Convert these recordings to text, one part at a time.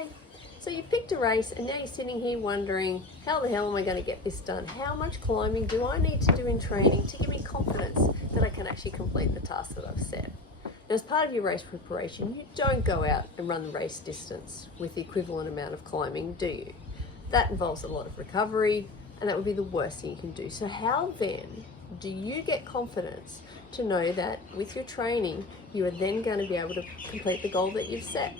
Hi. So you picked a race and now you're sitting here wondering, how the hell am I going to get this done? How much climbing do I need to do in training to give me confidence that I can actually complete the task that I've set? Now, as part of your race preparation, you don't go out and run the race distance with the equivalent amount of climbing, do you? That involves a lot of recovery, and that would be the worst thing you can do. So how then do you get confidence to know that with your training, you are then going to be able to complete the goal that you've set?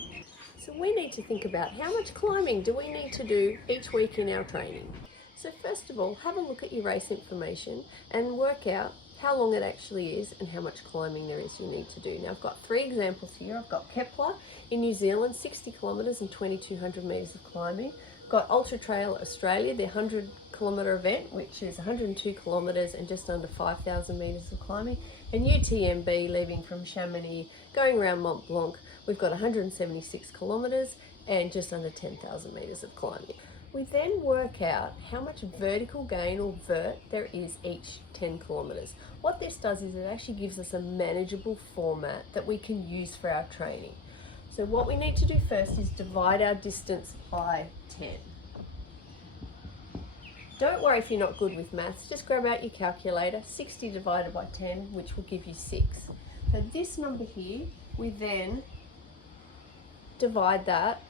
So we need to think about how much climbing do we need to do each week in our training. So first of all, have a look at your race information and work out how long it actually is and how much climbing there is you need to do. Now I've got three examples here. I've got Kepler in New Zealand, 60 kilometres and 2,200 metres of climbing. Got Ultra Trail Australia, the 100-kilometre event, which is 102 kilometres and just under 5,000 metres of climbing. And UTMB, leaving from Chamonix, going around Mont Blanc, we've got 176 kilometres and just under 10,000 metres of climbing. We then work out how much vertical gain, or vert, there is each 10 kilometres. What this does is it actually gives us a manageable format that we can use for our training. So what we need to do first is divide our distance by 10. Don't worry if you're not good with maths, just grab out your calculator. 60 divided by 10, which will give you 6. So this number here, we then divide that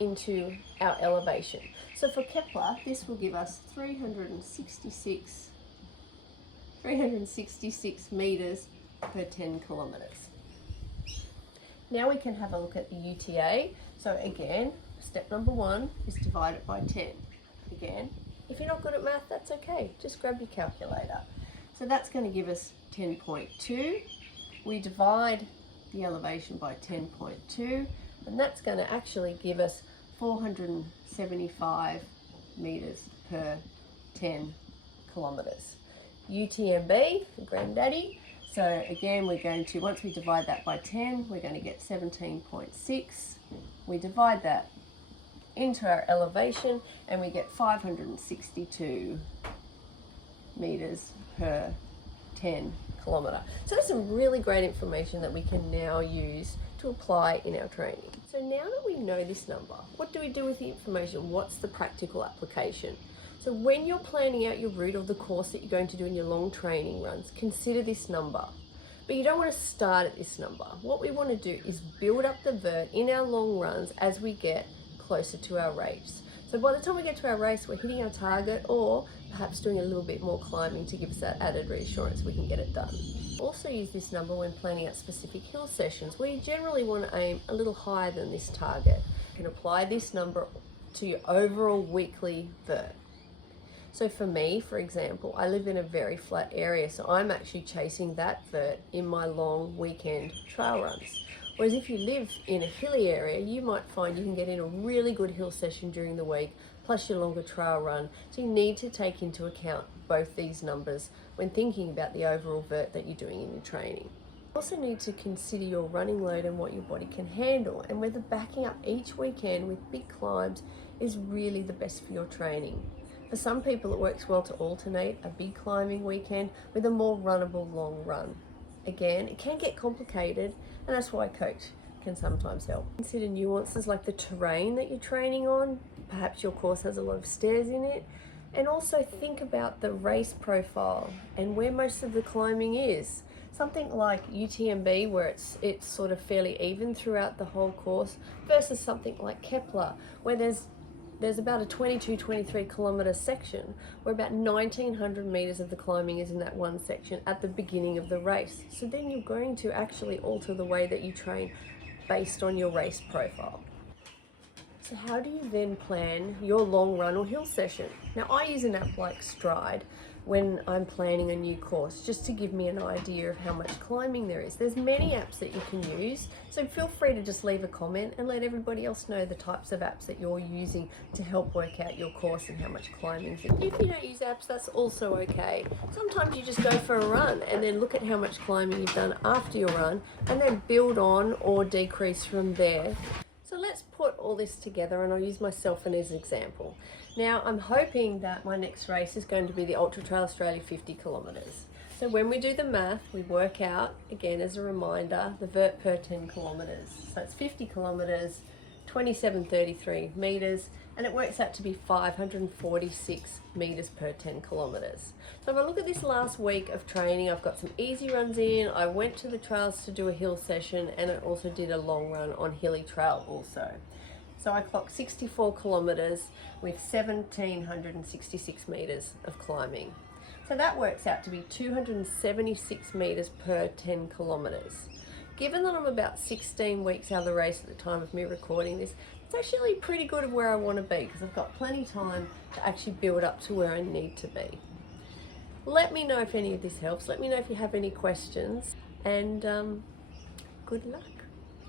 into our elevation. So for Kepler, this will give us 366 metres per 10 kilometres. Now we can have a look at the UTA. So again, step number 1 is divide it by 10. Again, if you're not good at math, that's okay. Just grab your calculator. So that's going to give us 10.2. We divide the elevation by 10.2, and that's going to actually give us 475 metres per 10 kilometres. UTMB, granddaddy. So again, we're going to, once we divide that by 10, we're going to get 17.6. We divide that into our elevation and we get 562 metres per 10 kilometre. So that's some really great information that we can now use to apply in our training. So now that we know this number, what do we do with the information? What's the practical application? So when you're planning out your route or the course that you're going to do in your long training runs, consider this number. But you don't want to start at this number. What we want to do is build up the vert in our long runs as we get closer to our race. So by the time we get to our race, we're hitting our target, or perhaps doing a little bit more climbing to give us that added reassurance we can get it done. Also use this number when planning out specific hill sessions where you generally want to aim a little higher than this target. You can apply this number to your overall weekly vert. So for me, for example, I live in a very flat area, so I'm actually chasing that vert in my long weekend trail runs. Whereas if you live in a hilly area, you might find you can get in a really good hill session during the week, plus your longer trail run. So you need to take into account both these numbers when thinking about the overall vert that you're doing in your training. You also need to consider your running load and what your body can handle, and whether backing up each weekend with big climbs is really the best for your training. For some people, it works well to alternate a big climbing weekend with a more runnable long run. Again, it can get complicated, and that's why a coach can sometimes help. Consider nuances like the terrain that you're training on. Perhaps your course has a lot of stairs in it. And also think about the race profile and where most of the climbing is. Something like UTMB, where it's sort of fairly even throughout the whole course, versus something like Kepler, where there's about a 23 kilometre section where about 1,900 metres of the climbing is in that one section at the beginning of the race. So then you're going to actually alter the way that you train based on your race profile. So how do you then plan your long run or hill session? Now I use an app like Stride when I'm planning a new course, just to give me an idea of how much climbing there is. There's many apps that you can use, so feel free to just leave a comment and let everybody else know the types of apps that you're using to help work out your course and how much climbing is. If you don't use apps, that's also okay. Sometimes you just go for a run and then look at how much climbing you've done after your run and then build on or decrease from there. So let's put all this together, and I'll use myself as an example. Now I'm hoping that my next race is going to be the Ultra Trail Australia 50 kilometres. So when we do the math, we work out, again as a reminder, the vert per 10 kilometres. So it's 50 kilometres, 2733 meters, and it works out to be 546 meters per 10 kilometers. So if I look at this last week of training, I've got some easy runs in. I went to the trails to do a hill session, and I also did a long run on hilly trail also. So I clocked 64 kilometers with 1,766 meters of climbing. So that works out to be 276 meters per 10 kilometers. Given that I'm about 16 weeks out of the race at the time of me recording this, it's actually pretty good of where I want to be, because I've got plenty of time to actually build up to where I need to be. Let me know if any of this helps. Let me know if you have any questions, and good luck.